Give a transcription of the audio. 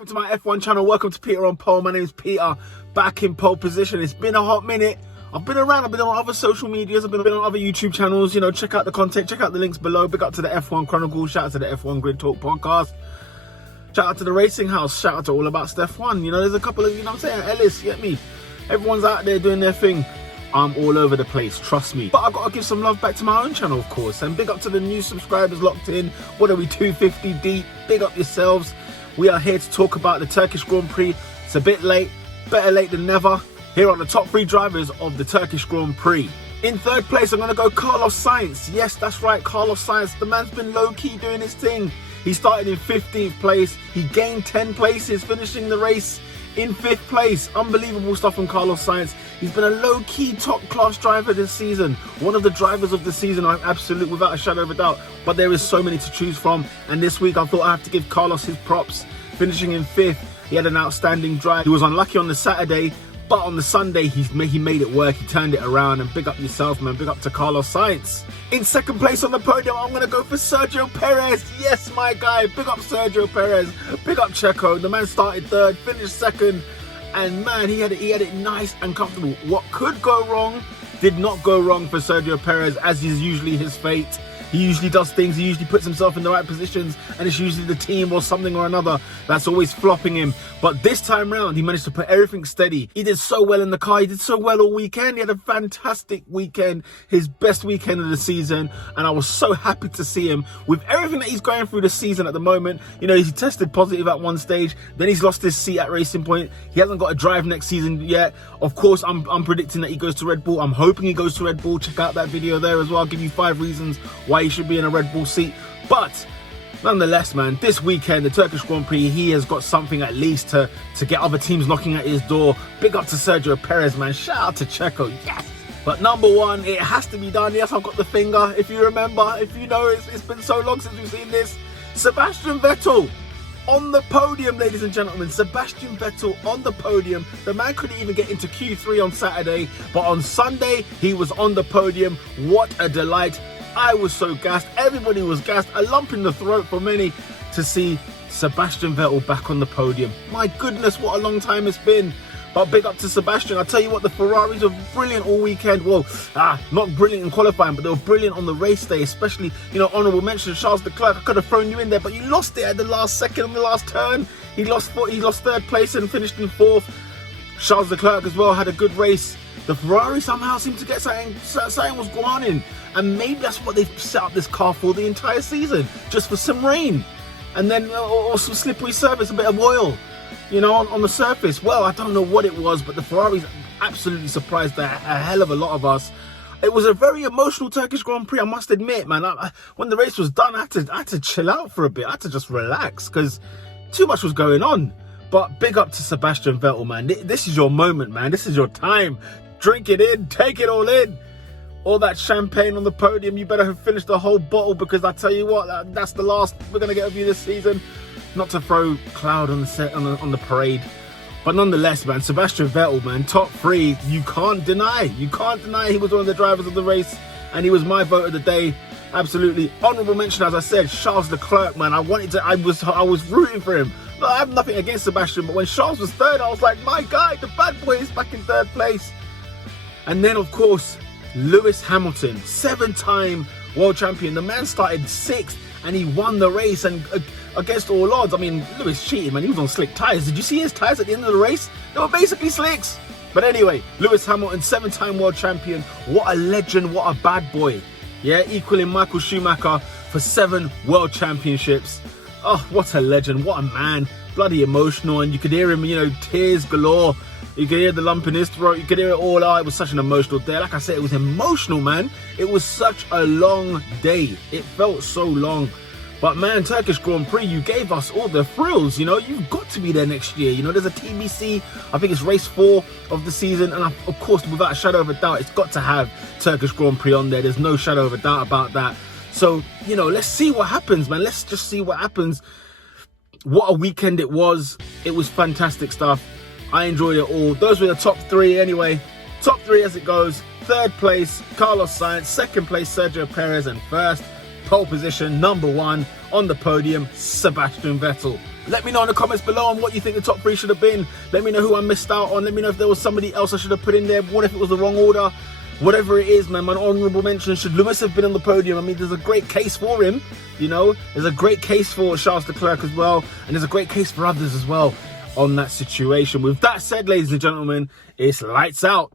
Welcome to my F1 channel. Welcome to Peter on Pole. My name is Peter, back in pole position. It's been a hot minute. I've been around. I've been on other social medias. I've been on other YouTube channels. You know, check out the content. Check out the links below. Big up to the F1 Chronicle. Shout out to the F1 Grid Talk podcast. Shout out to the Racing House. Shout out to All About Steph 1. You know, there's a couple of, you know what I'm saying, Ellis, you get me? Everyone's out there doing their thing. I'm all over the place, trust me. But I've got to give some love back to my own channel, of course. And big up to the new subscribers locked in. What are we, 250 deep? Big up yourselves. We are here to talk about the Turkish Grand Prix. It's a bit late, better late than never. Here are the top 3 drivers of the Turkish Grand Prix. In third place, I'm going to go Carlos Sainz. Yes, that's right, Carlos Sainz. The man's been low-key doing his thing. He started in 15th place. He gained 10 places, finishing the race in 5th place. Unbelievable stuff from Carlos Sainz. He's been a low-key top-class driver this season. One of the drivers of the season, absolute, without a shadow of a doubt. But there is so many to choose from. And this week, I thought I have to give Carlos his props. Finishing in 5th, he had an outstanding drive. He was unlucky on the Saturday, but on the Sunday, he made it work. He turned it around, and big up yourself, man. Big up to Carlos Sainz. In second place on the podium, I'm going to go for Sergio Perez. Yes, my guy. Big up Sergio Perez. Big up Checo. The man started third, finished second, and man, he had it nice and comfortable. What could go wrong did not go wrong for Sergio Perez, as is usually his fate. He usually does things, he usually puts himself in the right positions, and it's usually the team or something or another that's always flopping him. But this time round, he managed to put everything steady. He did so well in the car, he did so well all weekend. He had a fantastic weekend, his best weekend of the season, and I was so happy to see him with everything that he's going through this season at the moment. You know, he tested positive at one stage, then he's lost his seat at Racing Point. He hasn't got a drive next season yet. Of course, I'm predicting that he goes to Red Bull. I'm hoping he goes to Red Bull. Check out that video there as well. I'll give you 5 reasons why he should be in a Red Bull seat. But nonetheless, man, this weekend, the Turkish Grand Prix, he has got something at least to get other teams knocking at his door. Big up to Sergio Perez, man. Shout out to Checo. Yes! But number one, it has to be done. Yes, I've got the finger. If you remember, if you know, it's been so long since we've seen this. Sebastian Vettel on the podium, ladies and gentlemen. Sebastian Vettel on the podium. The man couldn't even get into Q3 on Saturday, but on Sunday, he was on the podium. What a delight. I was so gassed. Everybody was gassed. A lump in the throat for many to see Sebastian Vettel back on the podium. My goodness, what a long time it's been. But big up to Sebastian. I tell you what, the Ferraris were brilliant all weekend. Well, not brilliant in qualifying, but they were brilliant on the race day. Especially, you know, honourable mention, Charles Leclerc. I could have thrown you in there, but you lost it at the last second on the last turn. He lost 3rd place and finished in 4th. Charles Leclerc as well had a good race. The Ferrari somehow seemed to get something was going on in. And maybe that's what they've set up this car for the entire season. Just for some rain. And then, or some slippery surface, a bit of oil, you know, on the surface. Well, I don't know what it was, but the Ferraris absolutely surprised a hell of a lot of us. It was a very emotional Turkish Grand Prix, I must admit, man. When the race was done, I had to chill out for a bit. I had to just relax because too much was going on. But big up to Sebastian Vettel, man. This is your moment, man. This is your time. Drink it in. Take it all in. All that champagne on the podium, you better have finished the whole bottle, because I tell you what, that's the last we're going to get of you this season. Not to throw cloud on the set, on the parade. But nonetheless, man, Sebastian Vettel, man, top 3, you can't deny. You can't deny he was one of the drivers of the race, and he was my vote of the day. Absolutely. Honourable mention, as I said, Charles Leclerc, man. I was rooting for him. No, I have nothing against Sebastian, but when Charles was 3rd, I was like, my guy, the bad boy is back in 3rd place. And then, of course, Lewis Hamilton, 7-time world champion. The man started 6th and he won the race, and against all odds. I mean, Lewis cheated, man. He was on slick tyres. Did you see his tyres at the end of the race? They were basically slicks. But anyway, Lewis Hamilton, 7-time world champion. What a legend, what a bad boy. Yeah, equaling Michael Schumacher for 7 world championships. Oh, what a legend, what a man. Bloody emotional, and you could hear him, you know, tears galore. You could hear the lump in his throat. You could hear it all out. It was such an emotional day. Like I said, it was emotional, man. It was such a long day. It felt so long. But man, Turkish Grand Prix, you gave us all the thrills. You know, you've got to be there next year. You know, there's a TBC. I think it's race 4 of the season. And of course, without a shadow of a doubt, it's got to have Turkish Grand Prix on there. There's no shadow of a doubt about that. So, you know, let's see what happens, man. Let's just see what happens. What a weekend it was. It was fantastic stuff. I enjoyed it all. Those were the top 3 anyway. Top 3 as it goes. 3rd place, Carlos Sainz. 2nd place, Sergio Perez. And 1st pole position, number 1 on the podium, Sebastian Vettel. Let me know in the comments below on what you think the top 3 should have been. Let me know who I missed out on. Let me know if there was somebody else I should have put in there. What if it was the wrong order? Whatever it is, man, my honourable mention, should Lewis have been on the podium? I mean, there's a great case for him, you know. There's a great case for Charles Leclerc as well. And there's a great case for others as well on that situation. With that said, ladies and gentlemen, it's lights out.